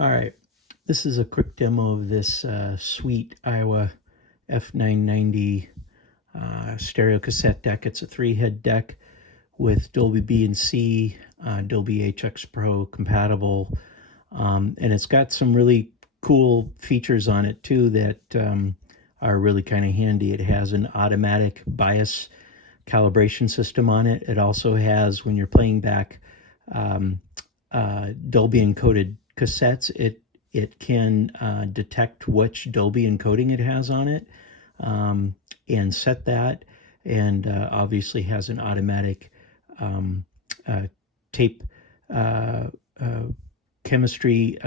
All right, this is a quick demo of this sweet Awia F990 stereo cassette deck. It's a 3-head deck with Dolby B and C, Dolby HX Pro compatible, and it's got some really cool features on it too that are really kind of handy. It has an automatic bias calibration system on it. It also has, when you're playing back Dolby encoded cassettes, it can detect which Dolby encoding it has on it, and set that, and obviously has an automatic tape chemistry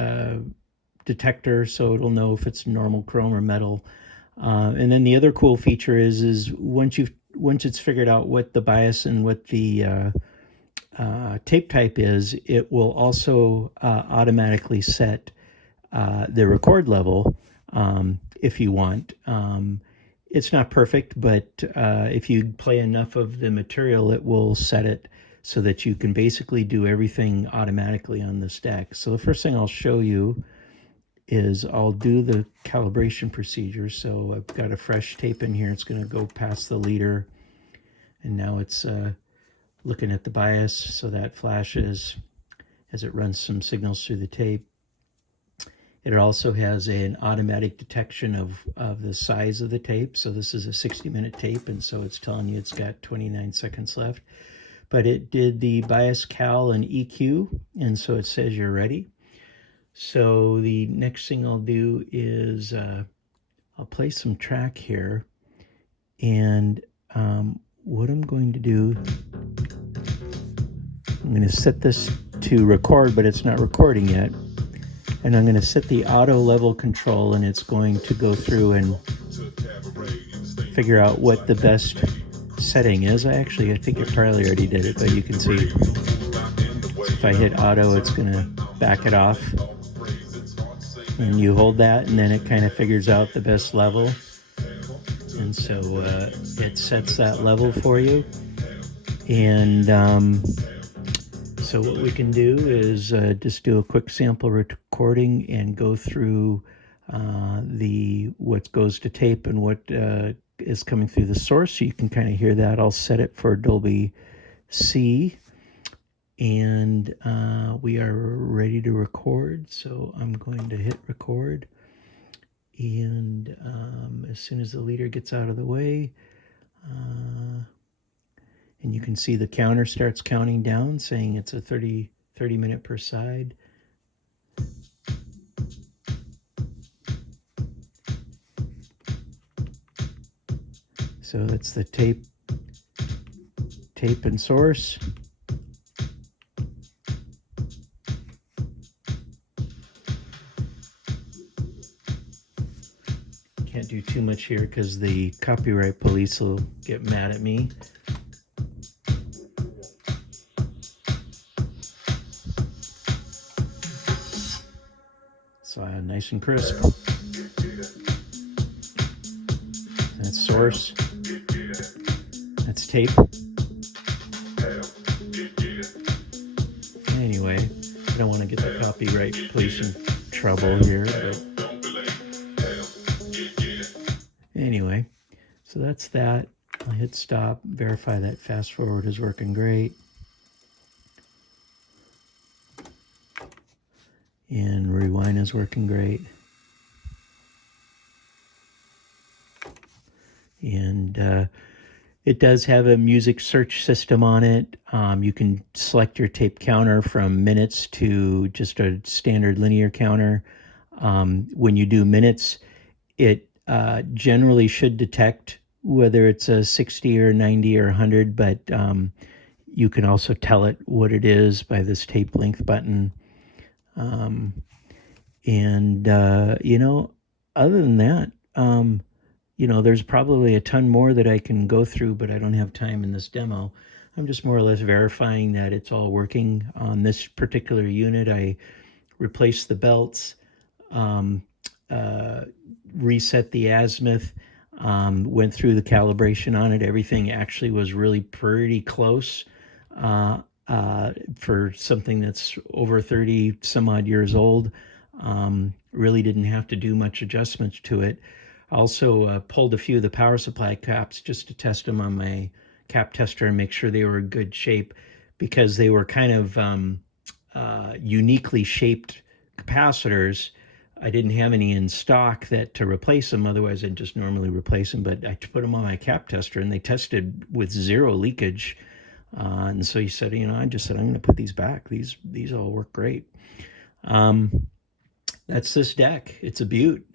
detector, so it'll know if it's normal chrome or metal. And then the other cool feature is once it's figured out what the bias and what the tape type is, it will also automatically set the record level if you want. It's not perfect, but if you play enough of the material, it will set it so that you can basically do everything automatically on this deck. So the first thing I'll show you is I'll do the calibration procedure. So I've got a fresh tape in here. It's going to go past the leader, and now it's looking at the bias, so that flashes as it runs some signals through the tape. It also has an automatic detection of the size of the tape. So this is a 60-minute tape, and so it's telling you it's got 29 seconds left. But it did the bias, cal, and EQ, and so it says you're ready. So the next thing I'll do is I'll play some track here, and what I'm going to do, I'm going to set this to record, but it's not recording yet. And I'm going to set the auto level control, and it's going to go through and figure out what the best setting is. I think it probably already did it, but you can see if I hit auto, it's going to back it off. And you hold that, and then it kind of figures out the best level. And so it sets that level for you. And so what we can do is just do a quick sample recording and go through what goes to tape and what is coming through the source, so you can kind of hear that. I'll set it for Dolby C, and we are ready to record. So I'm going to hit record, and as soon as the leader gets out of the way, and you can see the counter starts counting down, saying it's a 30 minute per side. So that's the tape and source. Can't do too much here because the copyright police will get mad at me. So nice and crisp. That's source. That's tape. Anyway, I don't want to get the copyright police in trouble here, but anyway, so that's that. I'll hit stop, verify that fast forward is working great. And rewind is working great. And it does have a music search system on it. You can select your tape counter from minutes to just a standard linear counter. When you do minutes, it generally should detect whether it's a 60 or 90 or 100, but you can also tell it what it is by this tape length button. Other than that, there's probably a ton more that I can go through, but I don't have time in this demo. I'm just more or less verifying that it's all working on this particular unit. I replaced the belts, reset the azimuth, went through the calibration on it. Everything actually was really pretty close for something that's over 30 some odd years old. Really didn't have to do much adjustments to it. Also pulled a few of the power supply caps just to test them on my cap tester and make sure they were in good shape, because they were kind of uniquely shaped capacitors. I didn't have any in stock that to replace them. Otherwise, I'd just normally replace them. But I put them on my cap tester, and they tested with zero leakage. And so he said, I just said, I'm going to put these back. These all work great. That's this deck. It's a beaut.